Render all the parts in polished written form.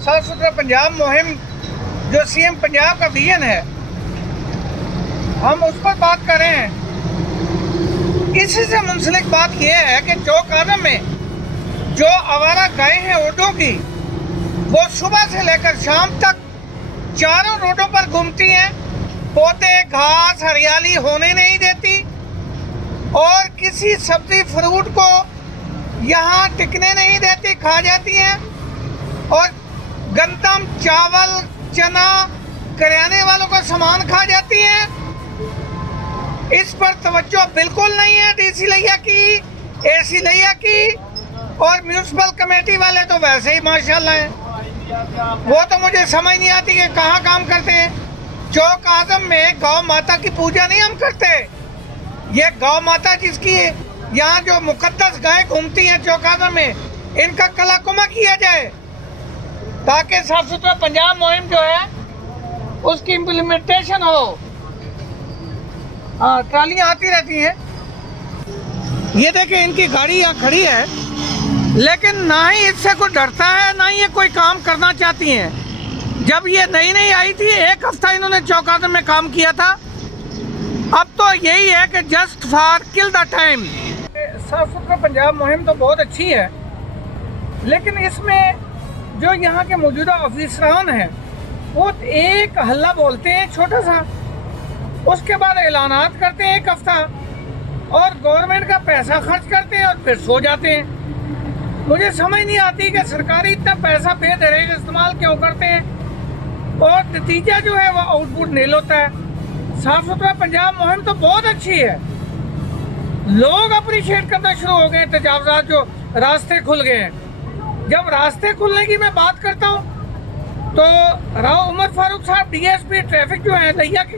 साफ सुथरा पंजाब मुहिम जो सीएम पंजाब का विजन है, हम उस पर बात कर रहे हैं। इसी से मुंसलिक बात यह है कि चौक आजम में जो आवारा गाय हैं ऊँटों की, वो सुबह से लेकर शाम तक चारों रोडों पर घूमती हैं, पौधे घास हरियाली होने नहीं देती और किसी सब्जी फ्रूट को यहाँ टिकने नहीं देती, खा जाती हैं और गंदम चावल चना करियाने वालों का सामान खा जाती हैं। इस पर तवज्जो बिल्कुल नहीं है डीसी लिया की, एसी लिया की और म्यूनिसिपल कमेटी वाले तो वैसे ही माशाल्लाह हैं। वो तो मुझे समझ नहीं आती कि कहाँ काम करते हैं। चौक आजम में गौ माता की पूजा नहीं हम करते। ये गौ माता जिसकी यहाँ जो मुकद्दस गाय घूमती हैं चौक आजम में, इनका कलाकुमा किया जाए ताकि साफ सुथरा पंजाब मुहिम जो है उसकी इम्प्लीमेंटेशन हो। हाँ, ट्रालियाँ आती रहती हैं। ये देखिए इनकी गाड़ी यहाँ खड़ी है, लेकिन ना ही इससे कोई डरता है ना ही ये कोई काम करना चाहती हैं। जब ये नई आई थी, एक हफ्ता इन्होंने चौक आजम में काम किया था। अब तो यही है कि just for kill the time. साफ सुथरा पंजाब मुहिम तो बहुत अच्छी है, लेकिन इसमें जो यहाँ के मौजूदा ऑफिसरान हैं वो एक हल्ला बोलते हैं छोटा सा, उसके बाद ऐलानात करते हैं एक हफ्ता और गवर्नमेंट का पैसा खर्च करते हैं और फिर सो जाते हैं। मुझे समझ नहीं आती कि सरकारी इतना पैसा बेदरेग इस्तेमाल क्यों करते हैं और नतीजा जो है वो आउटपुट नील होता है। साफ सुथरा पंजाब मुहिम तो बहुत अच्छी है, लोग अप्रिशिएट करना शुरू हो गए। तजावजात जो रास्ते खुल गए हैं, जब रास्ते खुलने की मैं बात करता हूँ तो राव उमर फारूक साहब डीएसपी ट्रैफिक जो है दैया की,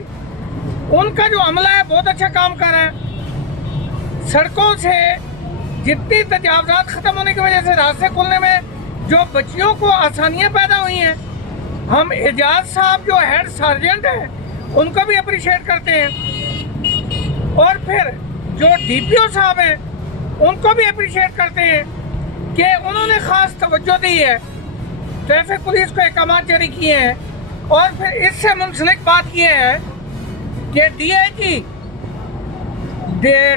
उनका जो अमला है बहुत अच्छा काम कर रहा है। सड़कों से जितनी तजावजात ख़त्म होने की वजह से रास्ते खुलने में जो बच्चियों को आसानियाँ पैदा हुई हैं, हम एजाज साहब जो हेड सार्जेंट हैं उनको भी अप्रिशिएट करते हैं और फिर जो डीपीओ साहब हैं उनको भी अप्रिशिएट करते हैं कि उन्होंने ख़ास तवज्जो दी है, ट्रैफिक पुलिस को अहकामात जारी किए हैं। और फिर इससे मुंसलिक बात यह है कि डीआईजी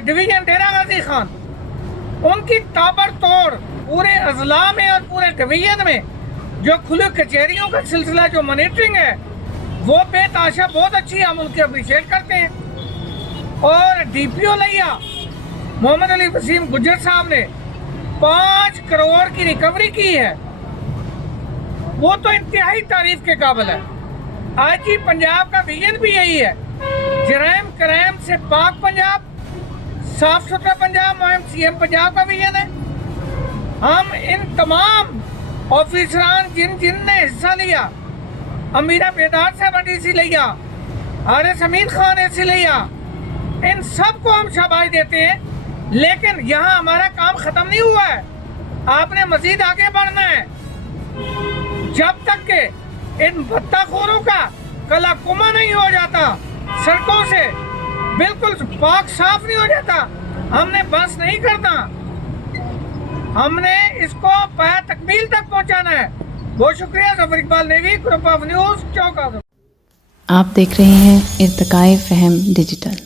डिवीजन डेरा गाजी खान, उनकी ताबड़तोड़ पूरे अजला में और पूरे डिवीजन में जो खुली कचहरियों का सिलसिला जो मॉनिटरिंग है वो बेताशा बहुत अच्छी है, हम उनके अप्रिशिएट करते हैं। और डीपीओ लिया मोहम्मद अली वसीम गुज्जर साहब ने 5 करोड़ की रिकवरी की है, वो तो इंतहाई तारीफ के काबिल है। आज ही पंजाब का विजन भी यही है, जराइम क्राइम से पाक पंजाब, साफ सुथरा पंजाब मुहिम सीएम पंजाब का विजन है। हम इन तमाम ऑफिसरान जिनने हिस्सा लिया, अमीरा बेदार साहब डीसी लिया, आरिस अमीन खान एसी लिया, इन सब को हम शाबाश देते हैं। लेकिन यहाँ हमारा काम ख़त्म नहीं हुआ है, आपने मजीद आगे बढ़ना है। जब तक के इन भत्ताखोरों का कलाकुमा नहीं हो जाता, सड़कों से बिल्कुल पाक साफ नहीं हो जाता, हमने बस नहीं करना, हमने इसको पाया तकमील तक पहुंचाना है। बहुत शुक्रिया। ज़फ़र इकबाल नेवी, group of news, Chowk Azam. आप देख रहे हैं इर्तिकाए फ़हम डिजिटल।